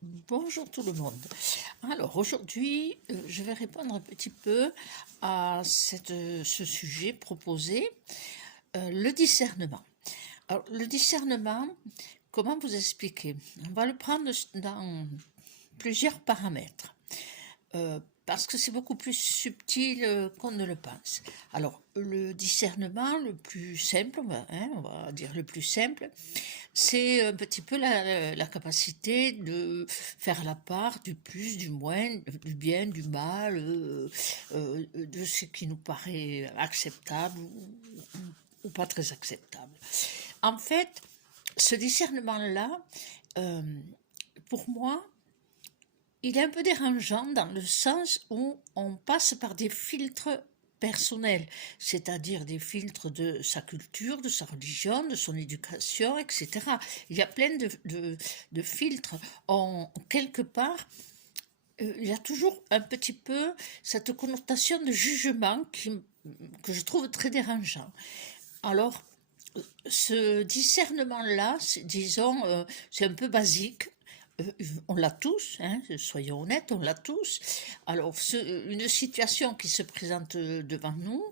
Bonjour tout le monde. Alors aujourd'hui, je vais répondre un petit peu à ce sujet proposé, le discernement. Alors le discernement, comment vous expliquer? On va le prendre dans plusieurs paramètres. Parce que c'est beaucoup plus subtil qu'on ne le pense. Alors, le discernement le plus simple, on va dire le plus simple, c'est un petit peu la capacité de faire la part du plus, du moins, du bien, du mal, de ce qui nous paraît acceptable ou pas très acceptable. En fait, ce discernement-là, euh, pour moi, il est un peu dérangeant dans le sens où on passe par des filtres personnels, c'est-à-dire des filtres de sa culture, de sa religion, de son éducation, etc. Il y a plein de filtres. Quelque part, il y a toujours un petit peu cette connotation de jugement que je trouve très dérangeant. Alors, ce discernement-là, disons, c'est un peu basique. On l'a tous, hein, soyons honnêtes, on l'a tous. Alors, une situation qui se présente devant nous,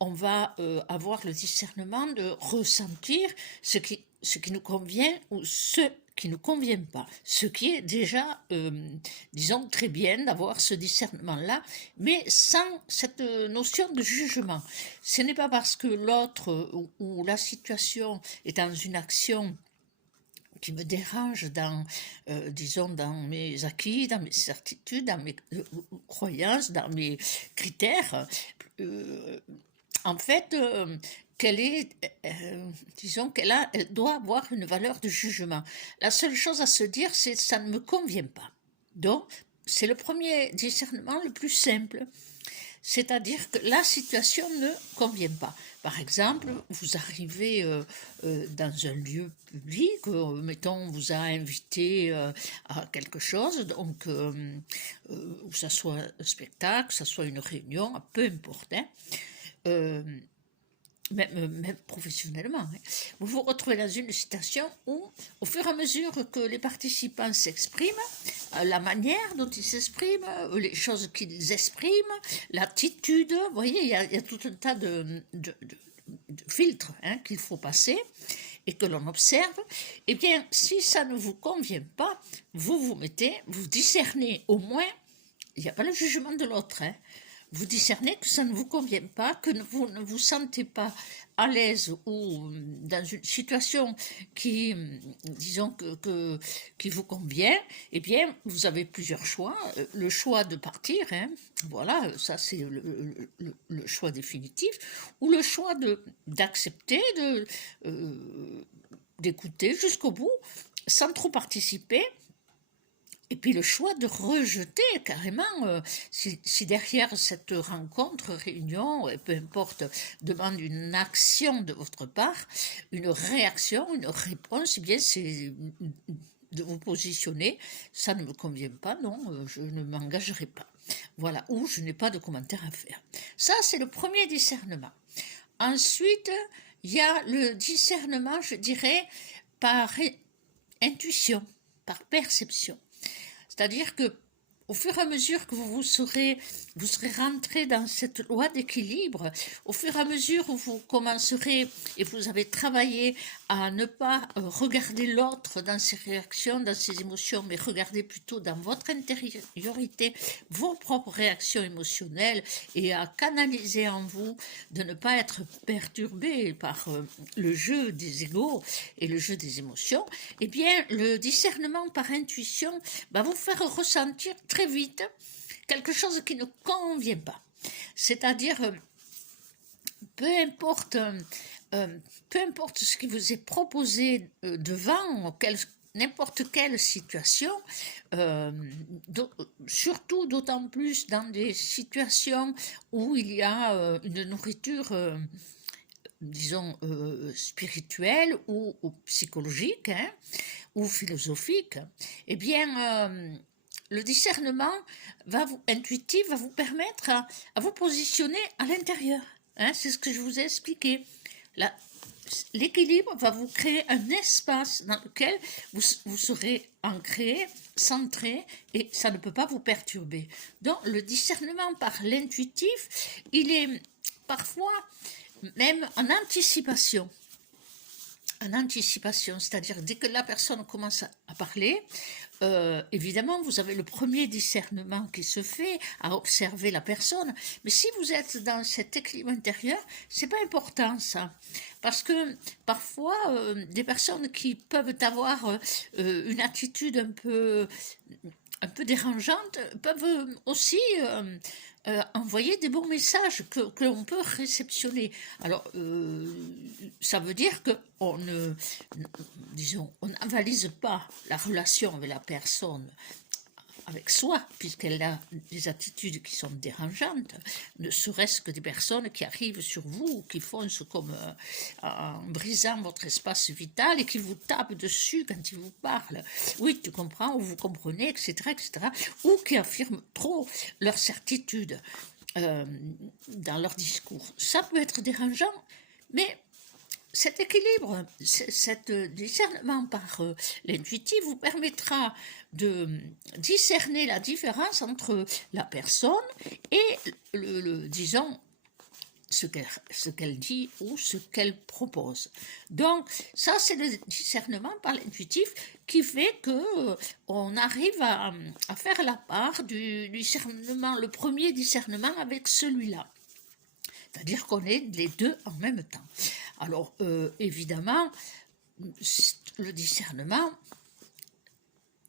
on va avoir le discernement de ressentir ce qui nous convient ou ce qui ne nous convient pas. Ce qui est déjà, disons, très bien d'avoir ce discernement-là, mais sans cette notion de jugement. Ce n'est pas parce que l'autre ou la situation est dans une action qui me dérange disons, dans mes acquis, dans mes certitudes, dans mes croyances, dans mes critères. Euh, en fait, disons elle doit avoir une valeur de jugement. La seule chose à se dire, c'est ça ne me convient pas. Donc, c'est le premier discernement le plus simple. C'est-à-dire que la situation ne convient pas. Par exemple, vous arrivez dans un lieu public, mettons, on vous a invité à quelque chose, donc que ça soit un spectacle, que ça soit une réunion, peu importe, hein, euh, même professionnellement. Hein. Vous vous retrouvez dans une situation où, au fur et à mesure que les participants s'expriment, la manière dont ils s'expriment, les choses qu'ils expriment, l'attitude, vous voyez, il y a tout un tas de filtres hein, qu'il faut passer et que l'on observe, eh bien, si ça ne vous convient pas, vous discernez au moins, il n'y a pas le jugement de l'autre, hein, vous discernez que ça ne vous convient pas, que vous ne vous sentez pas à l'aise ou dans une situation qui, disons, qui vous convient, eh bien, vous avez plusieurs choix. Le choix de partir, hein, voilà, ça c'est le choix définitif, ou le choix d'accepter, d'écouter jusqu'au bout, sans trop participer. Et puis le choix de rejeter carrément, si derrière cette rencontre, réunion, peu importe, demande une action de votre part, une réaction, une réponse, eh bien c'est de vous positionner, ça ne me convient pas, non, je ne m'engagerai pas. Voilà, ou je n'ai pas de commentaire à faire. Ça, c'est le premier discernement. Ensuite, il y a le discernement, je dirais, par intuition, par perception. C'est-à-dire que au fur et à mesure que vous serez rentré dans cette loi d'équilibre, au fur et à mesure où vous commencerez et vous avez travaillé à ne pas regarder l'autre dans ses réactions, dans ses émotions, mais regarder plutôt dans votre intériorité vos propres réactions émotionnelles et à canaliser en vous, de ne pas être perturbé par le jeu des égos et le jeu des émotions, eh bien, le discernement par intuition va vous faire ressentir très vite quelque chose qui ne convient pas. C'est-à-dire, peu importe, peu importe ce qui vous est proposé devant n'importe quelle situation, surtout d'autant plus dans des situations où il y a une nourriture disons, spirituelle ou psychologique, hein, ou philosophique, eh bien, le discernement intuitif va vous permettre à vous positionner à l'intérieur. Hein, c'est ce que je vous ai expliqué. l'équilibre va vous créer un espace dans lequel vous serez ancré, centré, et ça ne peut pas vous perturber. Donc le discernement par l'intuitif, il est parfois même en anticipation. En anticipation, c'est-à-dire dès que la personne commence à parler, évidemment, vous avez le premier discernement qui se fait à observer la personne, mais si vous êtes dans cet équilibre intérieur, c'est pas important ça, parce que parfois des personnes qui peuvent avoir une attitude un peu dérangeante peuvent aussi envoyer des bons messages que l'on peut réceptionner. Alors, ça veut dire qu'on ne, disons, on n'avalise pas la relation avec la personne, avec soi, puisqu'elle a des attitudes qui sont dérangeantes, ne serait-ce que des personnes qui arrivent sur vous, qui foncent comme en brisant votre espace vital et qui vous tapent dessus quand ils vous parlent. Oui, tu comprends, ou vous comprenez, etc., etc., ou qui affirment trop leur certitude dans leur discours. Ça peut être dérangeant, mais cet équilibre, cet discernement par l'intuitif vous permettra de discerner la différence entre la personne et disons, ce qu'elle dit ou ce qu'elle propose. Donc, ça, c'est le discernement par l'intuitif qui fait qu'on arrive à faire la part du discernement, le premier discernement avec celui-là. C'est-à-dire qu'on est les deux en même temps. Alors, évidemment, le discernement,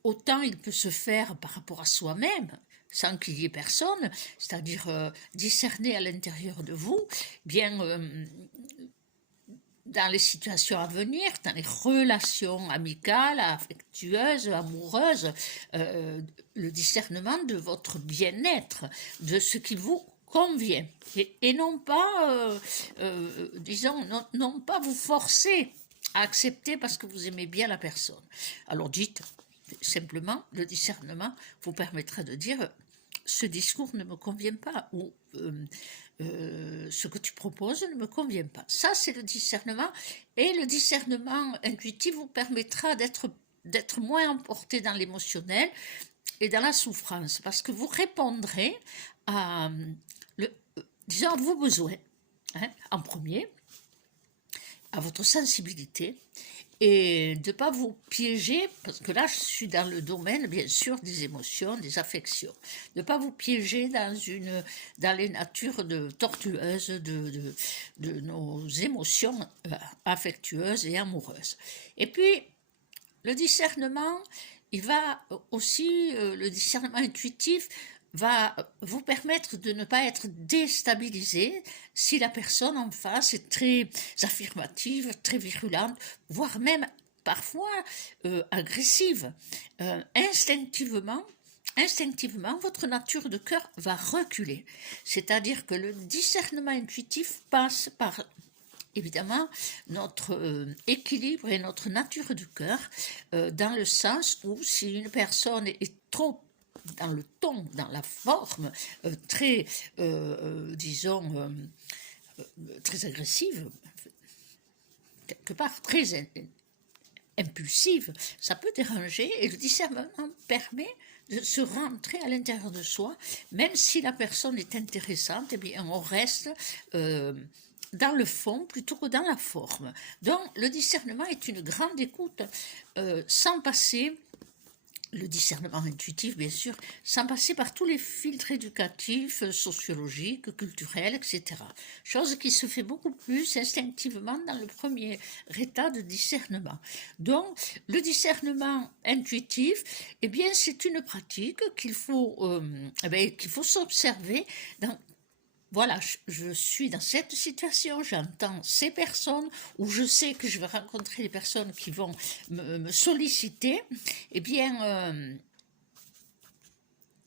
autant il peut se faire par rapport à soi-même, sans qu'il y ait personne, c'est-à-dire discerner à l'intérieur de vous, bien dans les situations à venir, dans les relations amicales, affectueuses, amoureuses, le discernement de votre bien-être, de ce qui vous convient, et non pas, disons, non pas vous forcer à accepter parce que vous aimez bien la personne. Alors dites simplement, le discernement vous permettra de dire ce discours ne me convient pas, ou ce que tu proposes ne me convient pas. Ça, c'est le discernement, et le discernement intuitif vous permettra d'être moins emporté dans l'émotionnel et dans la souffrance, parce que vous répondrez à, disons, à vos besoins, hein, en premier, à votre sensibilité, et de ne pas vous piéger, parce que là je suis dans le domaine bien sûr des émotions, des affections, de ne pas vous piéger dans les natures tortueuses de nos émotions affectueuses et amoureuses. Et puis le discernement, il va aussi, le discernement intuitif va vous permettre de ne pas être déstabilisé si la personne en face est très affirmative, très virulente, voire même parfois agressive. Instinctivement, votre nature de cœur va reculer. C'est-à-dire que le discernement intuitif passe par évidemment notre équilibre et notre nature de cœur, dans le sens où si une personne est trop dans le ton, dans la forme, très, disons, très agressive, quelque part très impulsive, ça peut déranger, et le discernement permet de se rentrer à l'intérieur de soi, même si la personne est intéressante, eh bien on reste dans le fond plutôt que dans la forme. Donc le discernement est une grande écoute, sans passer, le discernement intuitif bien sûr, sans passer par tous les filtres éducatifs, sociologiques, culturels, etc. Chose qui se fait beaucoup plus instinctivement dans le premier état de discernement. Donc le discernement intuitif, eh bien c'est une pratique qu'il faut s'observer dans. Voilà, je suis dans cette situation, j'entends ces personnes, ou je sais que je vais rencontrer des personnes qui vont me solliciter, eh bien,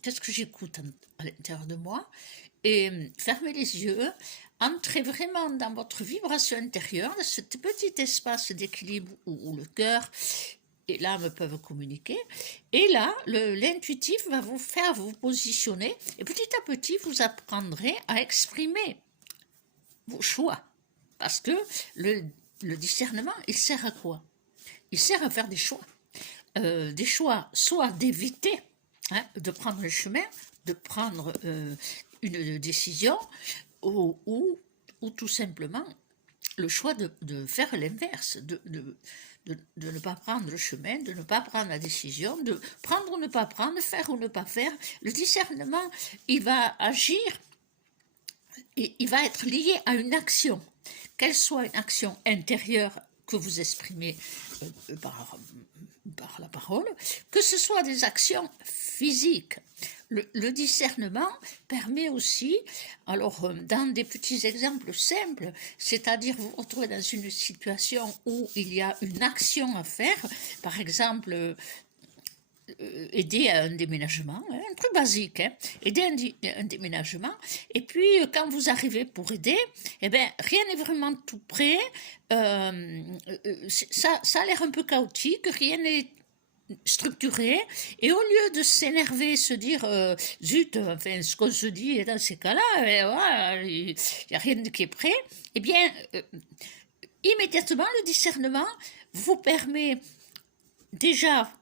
qu'est-ce que j'écoute à l'intérieur de moi? Et fermez les yeux, entrez vraiment dans votre vibration intérieure, dans ce petit espace d'équilibre où le cœur et l'âme peuvent communiquer, et là, l'intuitif va vous faire vous positionner, et petit à petit, vous apprendrez à exprimer vos choix, parce que le le discernement, il sert à quoi? Il sert à faire des choix soit d'éviter de prendre le chemin, de prendre une décision, ou tout simplement le choix de faire l'inverse, de ne pas prendre le chemin, de ne pas prendre la décision, de prendre ou ne pas prendre, faire ou ne pas faire. Le discernement, il va agir et il va être lié à une action, qu'elle soit une action intérieure que vous exprimez par la parole, que ce soit des actions physiques. Le discernement permet aussi, alors dans des petits exemples simples, c'est-à-dire vous vous retrouvez dans une situation où il y a une action à faire, par exemple aider à un déménagement, un truc basique, aider un déménagement, et puis quand vous arrivez pour aider, eh bien, rien n'est vraiment tout prêt, ça a l'air un peu chaotique, rien n'est structuré, et au lieu de s'énerver, se dire zut, enfin ce qu'on se dit dans ces cas-là, voilà, il n'y a rien qui est prêt, eh bien immédiatement le discernement vous permet déjà,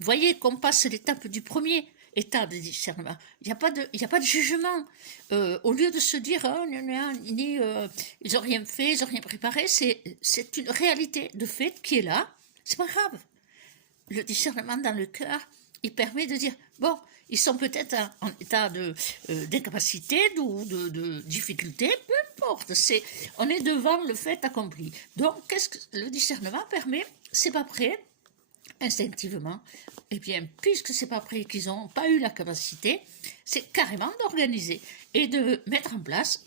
voyez qu'on passe l'étape du premier état de discernement. Il n'y a pas de jugement. Au lieu de se dire oh, ils n'ont rien fait, ils n'ont rien préparé, c'est une réalité de fait qui est là. C'est pas grave. Le discernement dans le cœur, il permet de dire bon, ils sont peut-être en état d'incapacité ou de difficulté, peu importe. On est devant le fait accompli. Donc, qu'est-ce que le discernement permet? C'est pas prêt. Instinctivement, eh bien, puisque c'est pas prêt, qu'ils n'ont pas eu la capacité, c'est carrément d'organiser et de mettre en place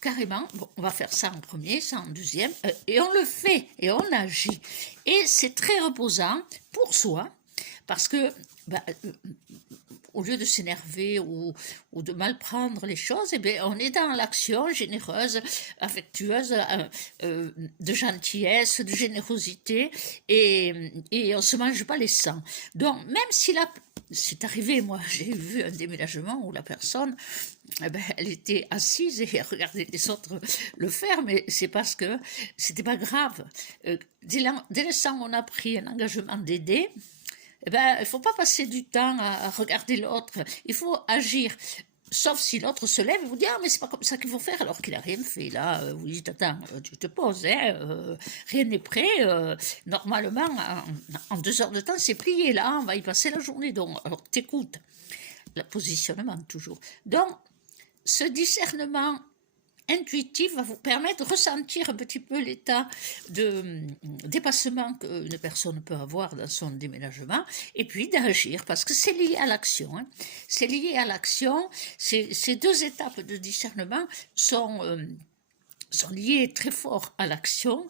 carrément, bon, on va faire ça en premier, ça en deuxième, et on le fait, et on agit. Et c'est très reposant pour soi, parce que au lieu de s'énerver ou de mal prendre les choses, eh bien, on est dans l'action généreuse, affectueuse, de gentillesse, de générosité, et on ne se mange pas les sangs. Donc, même si c'est arrivé, moi, j'ai vu un déménagement où la personne, eh ben, elle était assise et elle regardait les autres le faire, mais c'est parce que c'était pas grave. Dès l'instant où on a pris un engagement d'aider, eh ben, il ne faut pas passer du temps à regarder l'autre, il faut agir. Sauf si l'autre se lève et vous dit ah mais c'est pas comme ça qu'il faut faire alors qu'il n'a rien fait. Là, vous dites attends, tu te poses, rien n'est prêt. Normalement, en 2 heures de temps, c'est plié. Là, on va y passer la journée. Donc, alors t'écoutes. Le positionnement toujours. Donc, ce discernement intuitif va vous permettre de ressentir un petit peu l'état de dépassement qu'une personne peut avoir dans son déménagement et puis d'agir parce que c'est lié à l'action. C'est lié à l'action. Ces 2 étapes de discernement sont liées très fort à l'action,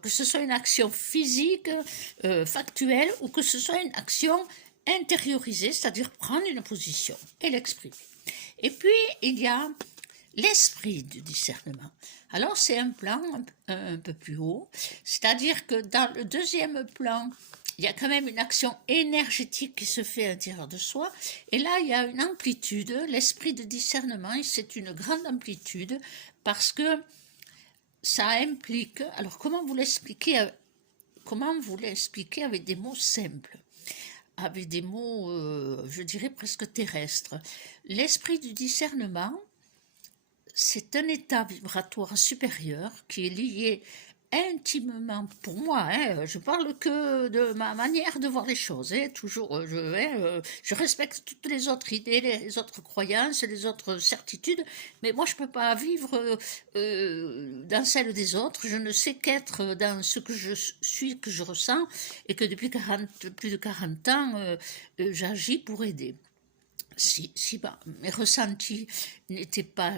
que ce soit une action physique, factuelle ou que ce soit une action intériorisée, c'est-à-dire prendre une position et l'exprimer. Et puis, il y a l'esprit du discernement. Alors, c'est un plan un peu plus haut, c'est-à-dire que dans le 2e plan, il y a quand même une action énergétique qui se fait à l'intérieur de soi, et là, il y a une amplitude, l'esprit de discernement, c'est une grande amplitude, parce que ça implique, alors comment vous l'expliquer avec des mots simples, avec des mots, je dirais presque terrestres. L'esprit du discernement, c'est un état vibratoire supérieur qui est lié intimement, pour moi, je parle que de ma manière de voir les choses, toujours, je respecte toutes les autres idées, les autres croyances, les autres certitudes, mais moi je ne peux pas vivre dans celle des autres, je ne sais qu'être dans ce que je suis, que je ressens, et que depuis plus de 40 ans, j'agis pour aider. Si mes ressentis n'étaient pas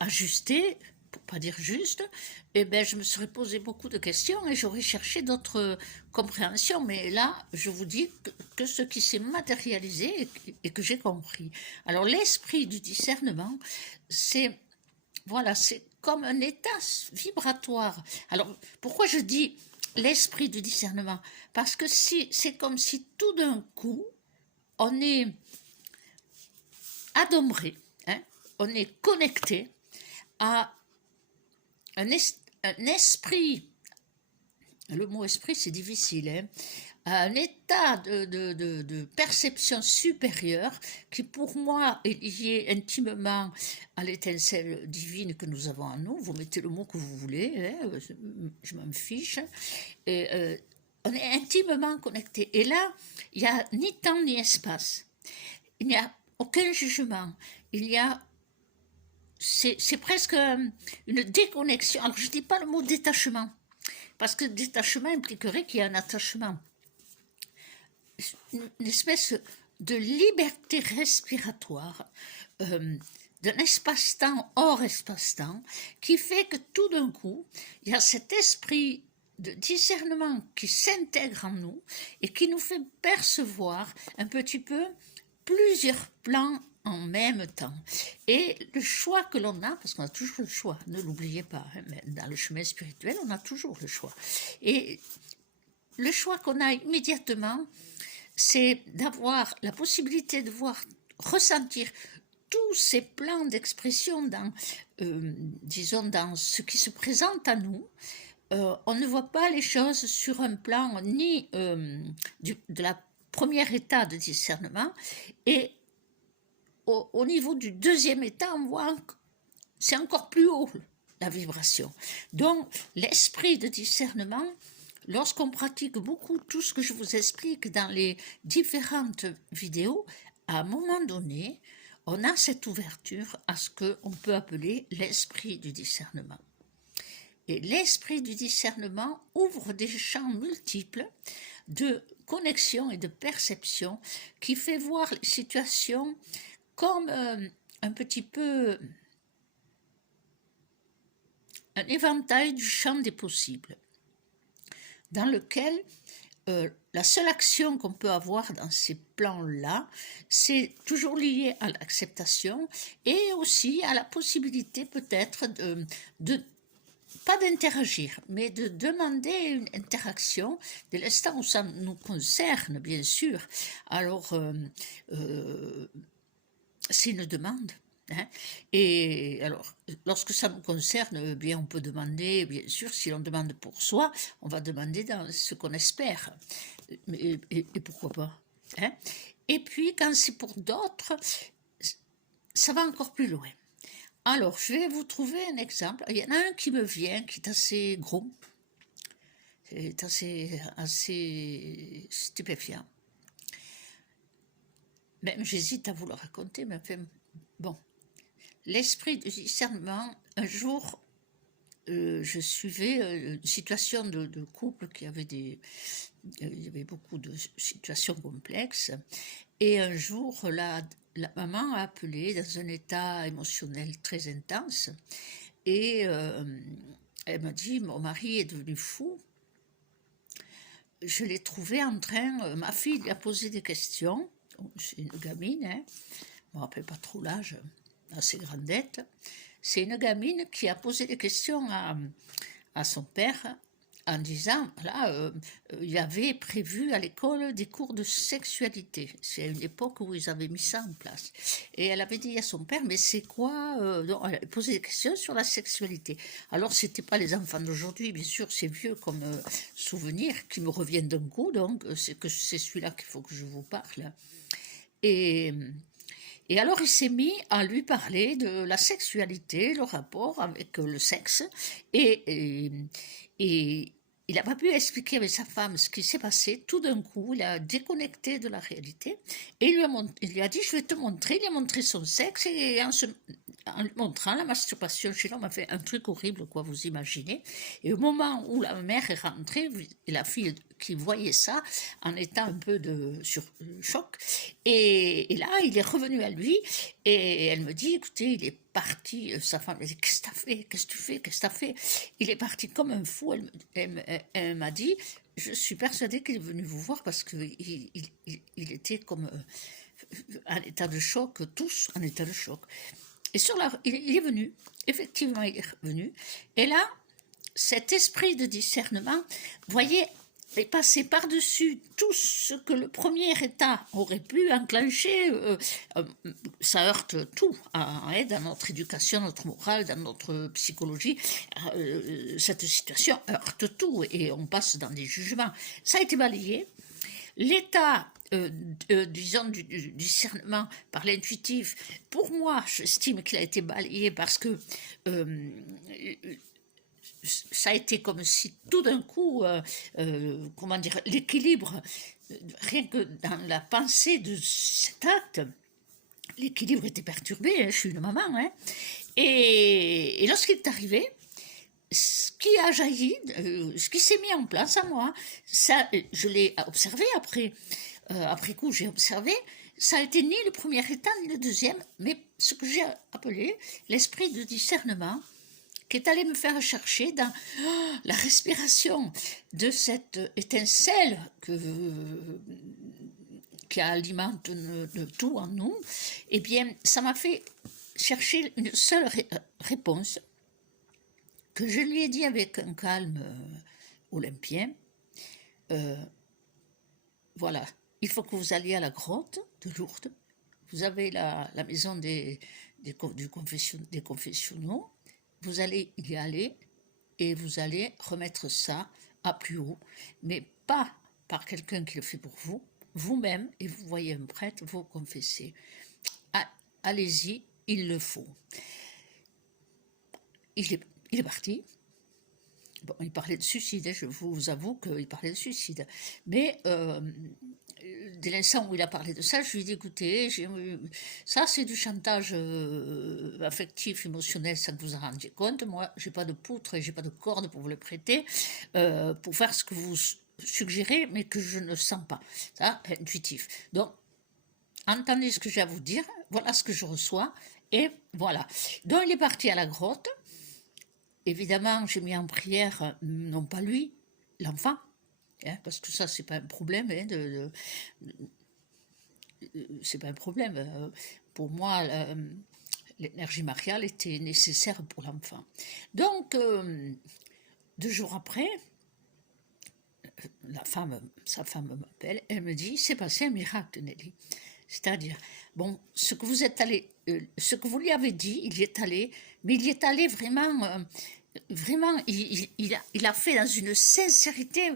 ajustés, pour pas dire juste, eh ben, je me serais posé beaucoup de questions et j'aurais cherché d'autres compréhensions. Mais là, je vous dis que ce qui s'est matérialisé et que j'ai compris. Alors, l'esprit du discernement, c'est comme un état vibratoire. Alors, pourquoi je dis l'esprit du discernement? Parce que c'est comme si tout d'un coup, on est adombré, on est connecté à un esprit le mot esprit c'est difficile, hein, à un état de perception supérieure qui pour moi est lié intimement à l'étincelle divine que nous avons en nous. Vous mettez le mot que vous voulez, hein, je m'en fiche. Et, on est intimement connecté. Et là, il n'y a ni temps ni espace. Il n'y a aucun jugement. Il y a... C'est presque une déconnexion. Alors, je ne dis pas le mot détachement, parce que détachement impliquerait qu'il y ait un attachement. Une espèce de liberté respiratoire, d'un espace-temps hors espace-temps, qui fait que tout d'un coup, il y a cet esprit de discernement qui s'intègre en nous et qui nous fait percevoir un petit peu plusieurs plans en même temps. Et le choix que l'on a, parce qu'on a toujours le choix, ne l'oubliez pas, hein, mais dans le chemin spirituel, on a toujours le choix. Et le choix qu'on a immédiatement, c'est d'avoir la possibilité de voir, ressentir tous ces plans d'expression dans, disons, dans ce qui se présente à nous. On ne voit pas les choses sur un plan ni de la première état de discernement, et au niveau du deuxième état, on voit c'est encore plus haut la vibration. Donc l'esprit de discernement, lorsqu'on pratique beaucoup tout ce que je vous explique dans les différentes vidéos, à un moment donné, on a cette ouverture à ce qu'on peut appeler l'esprit du discernement. Et l'esprit du discernement ouvre des champs multiples de connexion et de perception qui fait voir les situations comme un petit peu un éventail du champ des possibles, dans lequel la seule action qu'on peut avoir dans ces plans-là, c'est toujours lié à l'acceptation et aussi à la possibilité peut-être de pas d'interagir, mais de demander une interaction dès l'instant où ça nous concerne, bien sûr. Alors, c'est une demande. Hein. Et alors, lorsque ça nous concerne, bien, on peut demander, bien sûr, si l'on demande pour soi, on va demander dans ce qu'on espère. Et pourquoi pas, hein. Et puis, quand c'est pour d'autres, ça va encore plus loin. Alors, je vais vous trouver un exemple. Il y en a un qui me vient, qui est assez gros, c'est assez stupéfiant. Même j'hésite à vous le raconter, mais enfin, bon. L'esprit du discernement, un jour, je suivais une situation de couple qui avait il y avait beaucoup de situations complexes, et un jour, la maman a appelé dans un état émotionnel très intense, et elle m'a dit, mon mari est devenu fou. Je l'ai trouvé en train, ma fille lui a posé des questions, c'est une gamine, hein, je ne me rappelle pas trop l'âge, assez grandette. C'est une gamine qui a posé des questions à son père en disant, là, il avait prévu à l'école des cours de sexualité. C'est une époque où ils avaient mis ça en place. Et elle avait dit à son père, mais c'est quoi non, elle avait posé des questions sur la sexualité. Alors, ce n'était pas les enfants d'aujourd'hui, bien sûr, c'est vieux comme souvenir qui me reviennent d'un coup, donc c'est celui-là qu'il faut que je vous parle. Et alors, il s'est mis à lui parler de la sexualité, le rapport avec le sexe, et il n'a pas pu expliquer avec sa femme ce qui s'est passé. Tout d'un coup, il a déconnecté de la réalité, et il lui a dit, je vais te montrer. Il lui a montré son sexe, et en lui montrant la masturbation chez l'homme, a fait un truc horrible, quoi, vous imaginez. Et au moment où la mère est rentrée, et la fille qui voyait ça, en étant un peu sur choc, et là, il est revenu à lui, et elle me dit, écoutez, il est parti, sa femme, elle dit, qu'est-ce que t'as fait, qu'est-ce que tu fais, qu'est-ce que t'as fait? Il est parti comme un fou, elle m'a dit, je suis persuadée qu'il est venu vous voir parce qu'il était comme en état de choc, tous en état de choc. Et il est venu, effectivement il est revenu, et là, cet esprit de discernement, voyez, est passé par-dessus tout ce que le premier état aurait pu enclencher. Ça heurte tout, hein, dans notre éducation, notre morale, dans notre psychologie. Cette situation heurte tout et on passe dans des jugements. Ça a été balayé. L'état, disons, du discernement par l'intuitif, pour moi, j'estime qu'il a été balayé parce que ça a été comme si tout d'un coup, comment dire, l'équilibre, rien que dans la pensée de cet acte, l'équilibre était perturbé, hein, je suis une maman, hein, et lorsqu'il est arrivé, ce qui a jailli, ce qui s'est mis en place à moi, ça, je l'ai observé après coup, j'ai observé, ça a été ni le premier état ni le deuxième, mais ce que j'ai appelé l'esprit de discernement, qui est allé me faire chercher dans la respiration de cette étincelle qui alimente tout en nous. Eh bien, ça m'a fait chercher une seule réponse que je lui ai dit avec un calme olympien. Voilà, il faut que vous alliez à la grotte de Lourdes. Vous avez la maison des confessionnaux. Vous allez y aller et vous allez remettre ça à plus haut, mais pas par quelqu'un qui le fait pour vous, vous-même, et vous voyez un prêtre, vous confessez. Allez-y, il le faut. Il est parti. Bon, il parlait de suicide, je vous avoue qu'il parlait de suicide. Mais dès l'instant où il a parlé de ça, je lui ai dit, écoutez, ça c'est du chantage affectif, émotionnel, sans que vous en rendiez compte. Moi, j'ai pas de poutre et j'ai pas de corde pour vous le prêter, pour faire ce que vous suggérez, mais que je ne sens pas. Ça, intuitif. Donc, entendez ce que j'ai à vous dire, voilà ce que je reçois, et voilà. Donc, il est parti à la grotte. Évidemment, j'ai mis en prière, non pas lui, l'enfant, hein, parce que ça, c'est pas un problème, hein, c'est pas un problème. Pour moi, l'énergie mariale était nécessaire pour l'enfant. Donc, 2 jours après, sa femme m'appelle, elle me dit, c'est passé un miracle, Nelly. C'est-à-dire, bon, ce que vous lui avez dit, il y est allé, mais il y est allé vraiment, il a fait dans une sincérité,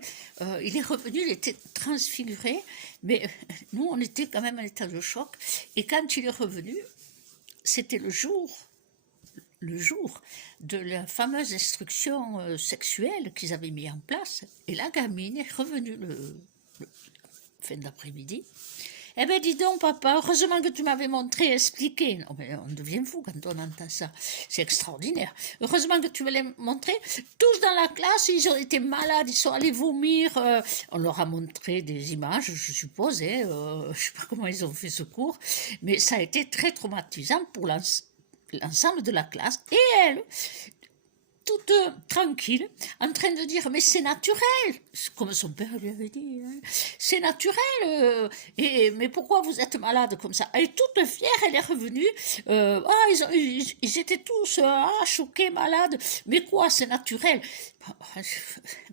il est revenu, il était transfiguré, mais nous, on était quand même en état de choc, et quand il est revenu, c'était le jour de la fameuse instruction sexuelle qu'ils avaient mis en place, et la gamine est revenue le fin d'après-midi. Eh bien, dis donc, papa, heureusement que tu m'avais montré, expliqué. Non, mais on devient fou quand on entend ça. C'est extraordinaire. Heureusement que tu me l'as montré. Tous dans la classe, ils ont été malades, ils sont allés vomir. On leur a montré des images, je suppose. Je ne sais pas comment ils ont fait ce cours. Mais ça a été très traumatisant pour l'ensemble de la classe. Et elle, toute tranquille, en train de dire, mais c'est naturel, comme son père lui avait dit, hein. C'est naturel, mais pourquoi vous êtes malade comme ça? Elle est toute fière, elle est revenue, ils étaient tous choqués, malades, mais quoi, c'est naturel?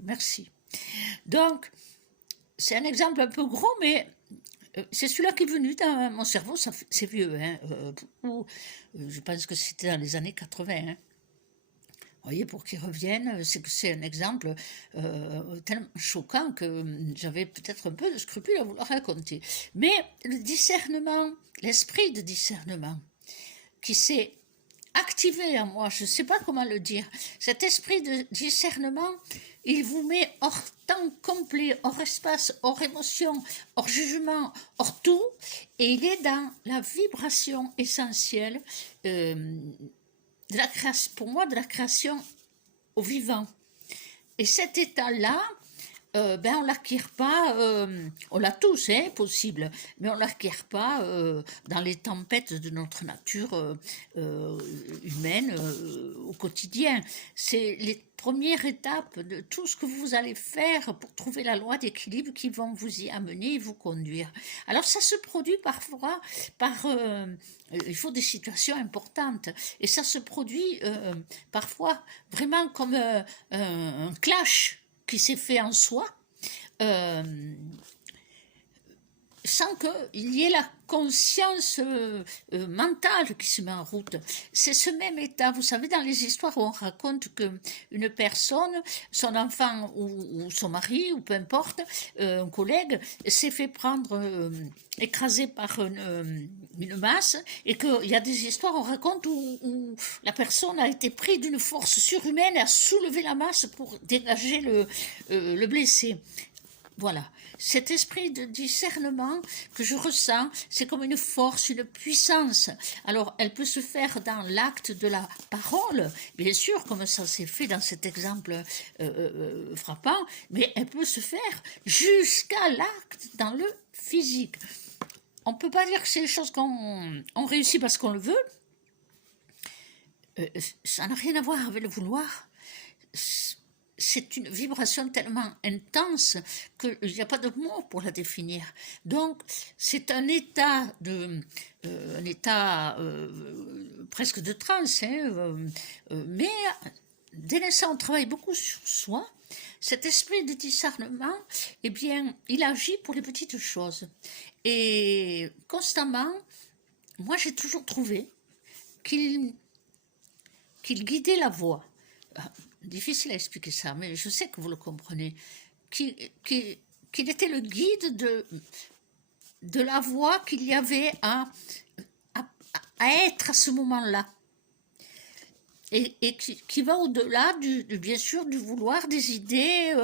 Merci. Donc, c'est un exemple un peu gros, mais c'est celui-là qui est venu dans mon cerveau, c'est vieux, hein, je pense que c'était dans les années 80, hein. Vous voyez, pour qu'ils reviennent, c'est un exemple tellement choquant que j'avais peut-être un peu de scrupule à vous le raconter. Mais le discernement, l'esprit de discernement, qui s'est activé en moi, je ne sais pas comment le dire, cet esprit de discernement, il vous met hors temps complet, hors espace, hors émotion, hors jugement, hors tout, et il est dans la vibration essentielle pour moi, de la création au vivant. Et cet état-là, on ne l'acquiert pas, on l'a tous, hein, possible, mais on ne l'acquiert pas dans les tempêtes de notre nature humaine au quotidien. C'est les premières étapes de tout ce que vous allez faire pour trouver la loi d'équilibre qui vont vous y amener et vous conduire. Alors ça se produit parfois par... il faut des situations importantes et ça se produit parfois vraiment comme un clash qui s'est fait en soi, sans qu'il y ait la conscience mentale qui se met en route. C'est ce même état, vous savez, dans les histoires où on raconte qu'une personne, son enfant ou son mari, ou peu importe, un collègue, s'est fait prendre, écrasé par une masse, et qu'il y a des histoires, on raconte, où la personne a été prise d'une force surhumaine et a soulevé la masse pour dégager le blessé. Voilà, cet esprit de discernement que je ressens, c'est comme une force, une puissance. Alors, elle peut se faire dans l'acte de la parole, bien sûr, comme ça s'est fait dans cet exemple frappant, mais elle peut se faire jusqu'à l'acte dans le physique. On ne peut pas dire que c'est des choses qu'on réussit parce qu'on le veut. Ça n'a rien à voir avec le vouloir. C'est une vibration tellement intense qu'il n'y a pas de mots pour la définir. Donc, c'est un état presque de transe, mais dès l'instant où on travaille beaucoup sur soi, cet esprit de discernement, eh bien, il agit pour les petites choses. Et constamment, moi j'ai toujours trouvé qu'il guidait la voie. Difficile à expliquer ça, mais je sais que vous le comprenez, qu'il était le guide de la voie qu'il y avait à être à ce moment-là, et qui va au-delà, bien sûr, du vouloir, des idées,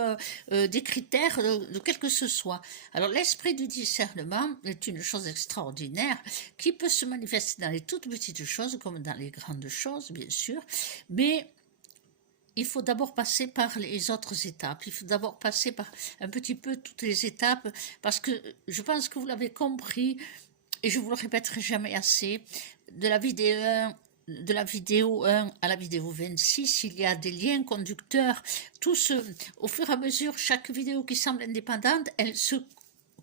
des critères, de quel que ce soit. Alors l'esprit du discernement est une chose extraordinaire qui peut se manifester dans les toutes petites choses comme dans les grandes choses, bien sûr, mais il faut d'abord passer par les autres étapes. Il faut d'abord passer par un petit peu toutes les étapes, parce que je pense que vous l'avez compris, et je vous le répéterai jamais assez, de la vidéo 1 à la vidéo 26, il y a des liens conducteurs. Au fur et à mesure, chaque vidéo qui semble indépendante, elle se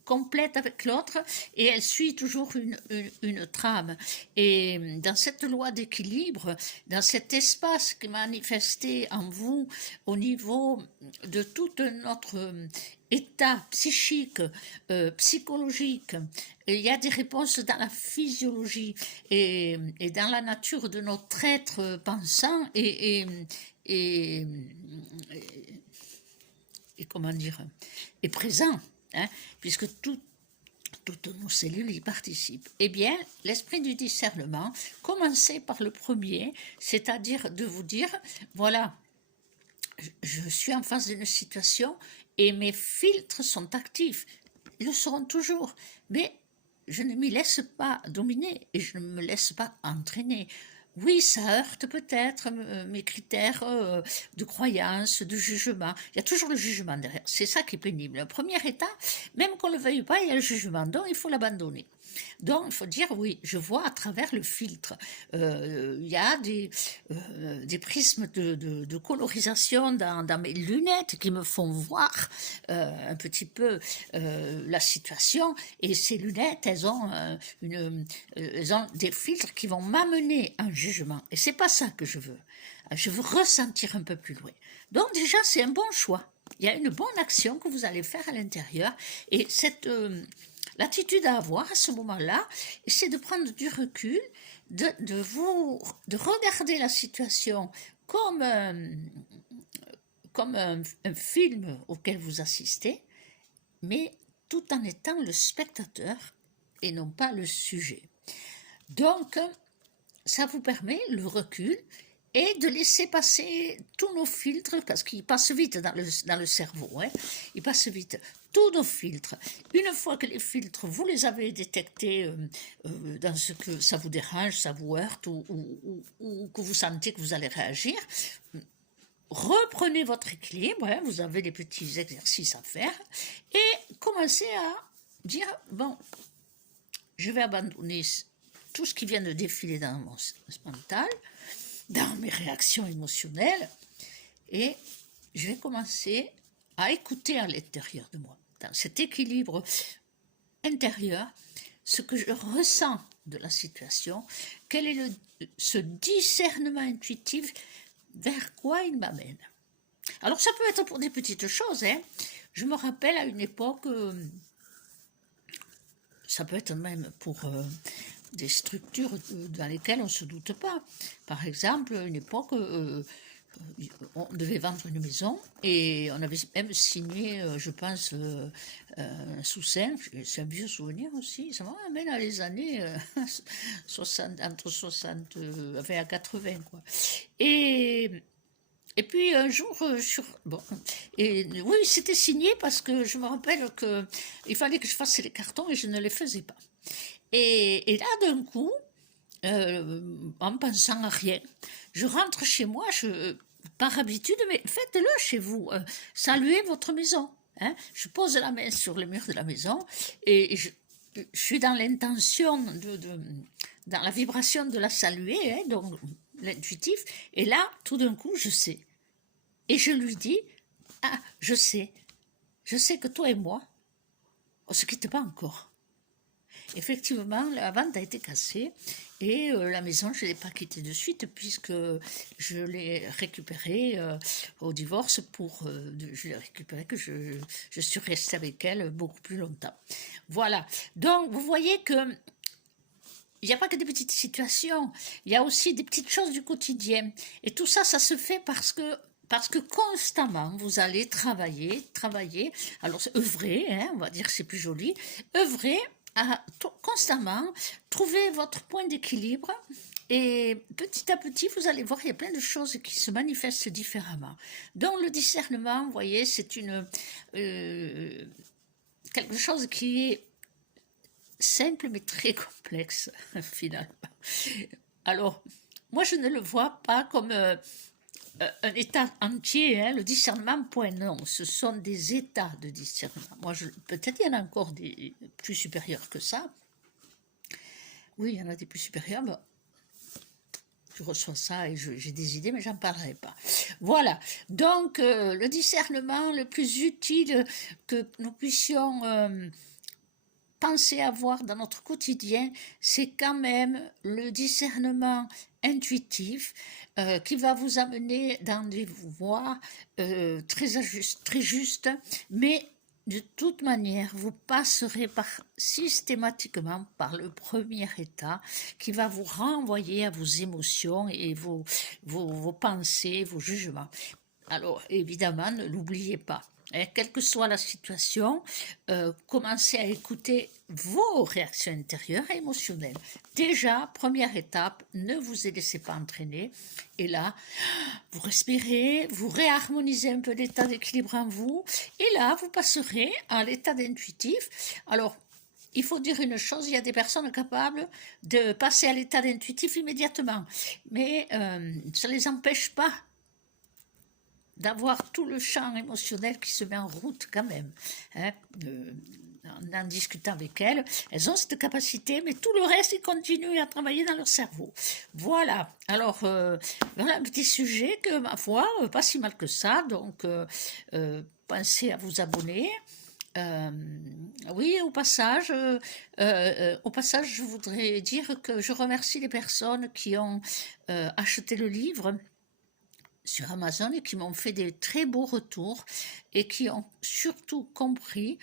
complète avec l'autre et elle suit toujours une trame. Et dans cette loi d'équilibre, dans cet espace qui est manifesté en vous au niveau de tout notre état psychique, psychologique, il y a des réponses dans la physiologie et dans la nature de notre être pensant et comment dire, est présent. Puisque toutes nos cellules y participent. Eh bien, l'esprit du discernement, commencez par le premier, c'est-à-dire de vous dire, voilà, je suis en face d'une situation et mes filtres sont actifs. Ils le seront toujours, mais je ne m'y laisse pas dominer et je ne me laisse pas entraîner. Oui, ça heurte peut-être mes critères de croyance, de jugement. Il y a toujours le jugement derrière. C'est ça qui est pénible. Le premier état, même qu'on ne le veuille pas, il y a le jugement. Donc, il faut l'abandonner. Donc, il faut dire, oui, je vois à travers le filtre. Il y a des prismes de colorisation dans mes lunettes qui me font voir un petit peu la situation. Et ces lunettes, elles ont des filtres qui vont m'amener à un jugement. Et c'est pas ça que je veux. Je veux ressentir un peu plus loin. Donc déjà, c'est un bon choix. Il y a une bonne action que vous allez faire à l'intérieur. Et l'attitude à avoir à ce moment-là, c'est de prendre du recul, de regarder la situation comme un film auquel vous assistez, mais tout en étant le spectateur et non pas le sujet. Donc, ça vous permet le recul et de laisser passer tous nos filtres, parce qu'ils passent vite dans le cerveau, ils passent vite, tous nos filtres. Une fois que les filtres, vous les avez détectés dans ce que ça vous dérange, ça vous heurte, ou que vous sentez que vous allez réagir, reprenez votre équilibre, vous avez des petits exercices à faire, et commencez à dire, bon, je vais abandonner tout ce qui vient de défiler dans mon mental, dans mes réactions émotionnelles, et je vais commencer à écouter à l'intérieur de moi, dans cet équilibre intérieur, ce que je ressens de la situation, quel est ce discernement intuitif vers quoi il m'amène. Alors ça peut être pour des petites choses, Je me rappelle à une époque, ça peut être même pour des structures dans lesquelles on ne se doute pas. Par exemple, à une époque, on devait vendre une maison et on avait même signé, je pense, un sous-seing. C'est un vieux souvenir aussi. Ça me ramène à les années 60, entre 60 enfin à 80, quoi. Et, et puis un jour, bon, et oui, c'était signé parce que je me rappelle qu'il fallait que je fasse les cartons et je ne les faisais pas. Et là, d'un coup, en pensant à rien, je rentre chez moi, par habitude, mais faites-le chez vous, saluez votre maison. Hein. Je pose la main sur le mur de la maison et je suis dans l'intention, dans la vibration de la saluer, hein, donc l'intuitif, et là, tout d'un coup, je sais. Et je lui dis, ah, je sais que toi et moi, on ne se quitte pas encore. Effectivement, la vente a été cassée et la maison, je ne l'ai pas quittée de suite puisque je l'ai récupérée au divorce je l'ai récupérée que je suis restée avec elle beaucoup plus longtemps. Voilà. Donc, vous voyez que il n'y a pas que des petites situations, il y a aussi des petites choses du quotidien. Et tout ça, ça se fait parce que constamment, vous allez travailler, alors œuvrer, hein, on va dire que c'est plus joli, œuvrer à constamment trouver votre point d'équilibre et petit à petit, vous allez voir, il y a plein de choses qui se manifestent différemment. Donc le discernement, vous voyez, c'est quelque chose qui est simple mais très complexe finalement. Alors, moi je ne le vois pas comme un état entier, hein, le discernement, point non, ce sont des états de discernement. Peut-être il y en a encore des plus supérieurs que ça. Oui, il y en a des plus supérieurs, mais je reçois ça et j'ai des idées, mais j'en parlerai pas. Voilà, donc le discernement le plus utile que nous puissions penser avoir dans notre quotidien, c'est quand même le discernement intuitif qui va vous amener dans des voies très justes, mais de toute manière, vous passerez systématiquement par le premier état qui va vous renvoyer à vos émotions et vos pensées, vos jugements. Alors, évidemment, ne l'oubliez pas. Hein, quelle que soit la situation, commencez à écouter vos réactions intérieures et émotionnelles. Déjà, première étape, ne vous laissez pas entraîner. Et là, vous respirez, vous réharmonisez un peu l'état d'équilibre en vous. Et là, vous passerez à l'état d'intuitif. Alors, il faut dire une chose, il y a des personnes capables de passer à l'état d'intuitif immédiatement. Mais ça ne les empêche pas d'avoir tout le champ émotionnel qui se met en route quand même. Hein, en discutant avec elles, elles ont cette capacité, mais tout le reste, ils continuent à travailler dans leur cerveau. Voilà, alors, voilà un petit sujet que, ma foi, pas si mal que ça, donc pensez à vous abonner. Oui, au passage, je voudrais dire que je remercie les personnes qui ont acheté le livre sur Amazon et qui m'ont fait des très beaux retours et qui ont surtout compris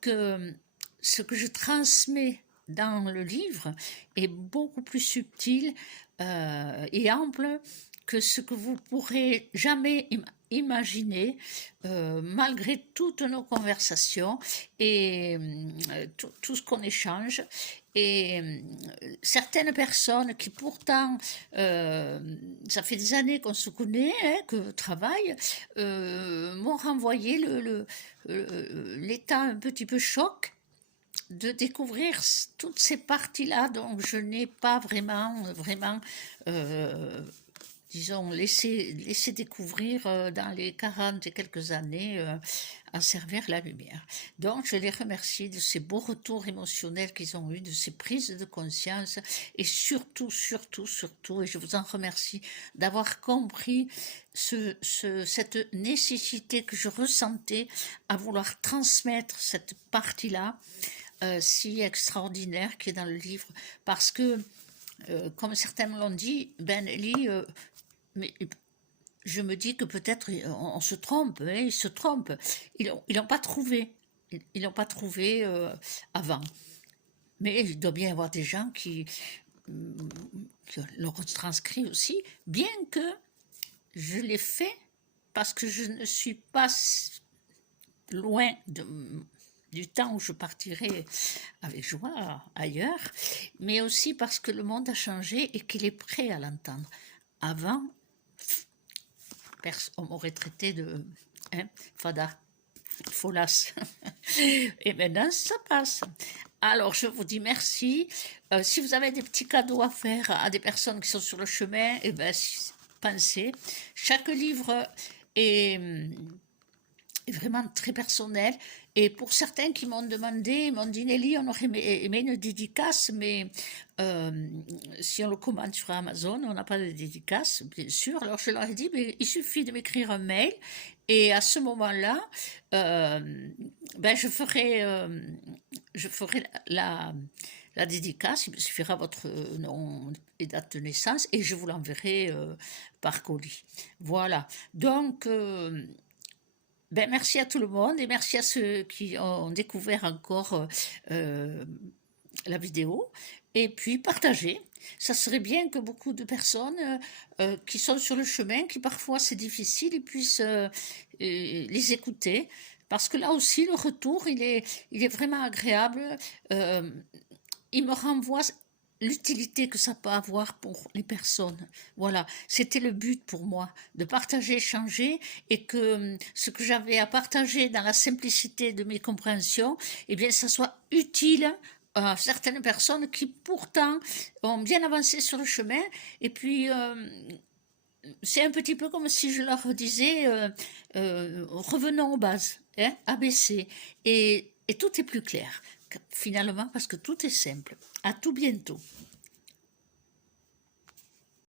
que ce que je transmets dans le livre est beaucoup plus subtil et ample que ce que vous pourrez jamais imaginer malgré toutes nos conversations et tout ce qu'on échange. Et certaines personnes qui pourtant, ça fait des années qu'on se connaît, hein, que travaille, m'ont renvoyé l'état un petit peu choc de découvrir toutes ces parties-là dont je n'ai pas vraiment disons, laisser découvrir dans les 40 et quelques années à servir la lumière. Donc, je les remercie de ces beaux retours émotionnels qu'ils ont eus, de ces prises de conscience et surtout, et je vous en remercie d'avoir compris cette nécessité que je ressentais à vouloir transmettre cette partie-là si extraordinaire qui est dans le livre, parce que comme certains me l'ont dit, Ben Nelly, mais je me dis que peut-être on se trompe, hein, ils se trompent. Ils l'ont pas trouvé. Ils l'ont pas trouvé avant. Mais il doit bien y avoir des gens mm, qui l'ont retranscrit aussi, bien que je l'ai fait parce que je ne suis pas loin du temps où je partirai avec joie ailleurs, mais aussi parce que le monde a changé et qu'il est prêt à l'entendre. Avant, on m'aurait traité de fada, folasse. Et maintenant, ça passe. Alors, je vous dis merci. Si vous avez des petits cadeaux à faire à des personnes qui sont sur le chemin, eh ben, pensez. Chaque livre est vraiment très personnel. Et pour certains qui m'ont demandé, ils m'ont dit Nelly, on aurait aimé une dédicace, mais si on le commande sur Amazon, on n'a pas de dédicace, bien sûr. Alors je leur ai dit, mais il suffit de m'écrire un mail, et à ce moment-là, ben je ferai la dédicace. Il me suffira votre nom et date de naissance, et je vous l'enverrai par colis. Voilà. Donc ben, merci à tout le monde et merci à ceux qui ont découvert encore la vidéo. Et puis partagez. Ça serait bien que beaucoup de personnes qui sont sur le chemin, qui parfois c'est difficile, ils puissent les écouter. Parce que là aussi, le retour, il est vraiment agréable. Il me renvoie l'utilité que ça peut avoir pour les personnes. Voilà, c'était le but pour moi, de partager, échanger, et que ce que j'avais à partager dans la simplicité de mes compréhensions, eh bien, ça soit utile à certaines personnes qui pourtant ont bien avancé sur le chemin, et puis c'est un petit peu comme si je leur disais revenons aux bases, hein, ABC, et tout est plus clair finalement parce que tout est simple. À tout bientôt.